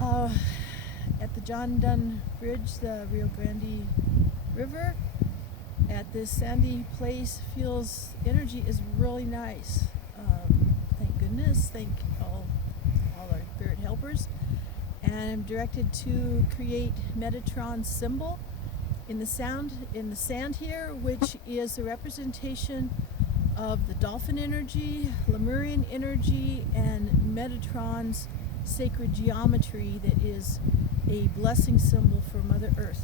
at the John Dunn Bridge, the Rio Grande River, at this sandy place, feels energy is really nice. Thank goodness, thank all our spirit helpers. And I'm directed to create Metatron symbol in the sand here, which is a representation of the dolphin energy, lemurian energy, and Metatron's sacred geometry that is a blessing symbol for Mother Earth.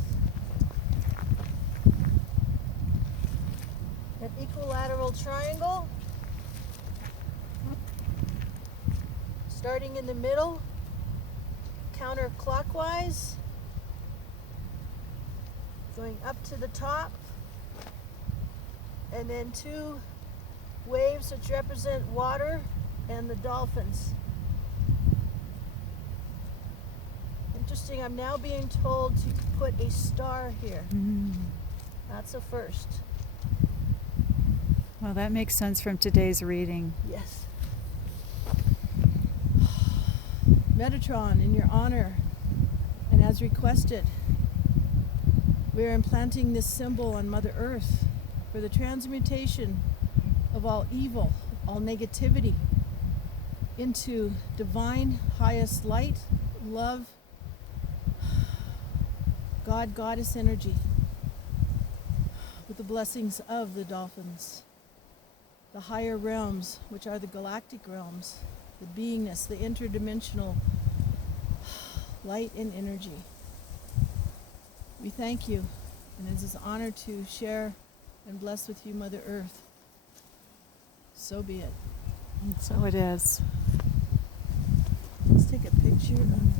An equilateral triangle, starting in the middle, counterclockwise, going up to the top, and then two waves which represent water and the dolphins. Interesting, I'm now being told to put a star here. That's a first. Well, that makes sense from today's reading. Yes. Metatron, in your honor, and as requested, we are implanting this symbol on Mother Earth for the transmutation of all evil, all negativity, into divine highest light, love, God, Goddess energy, with the blessings of the dolphins, the higher realms, which are the galactic realms, the beingness, the interdimensional light and energy. We thank you, and it is an honor to share and bless with you, Mother Earth. So be it. And so it is. Let's take a picture of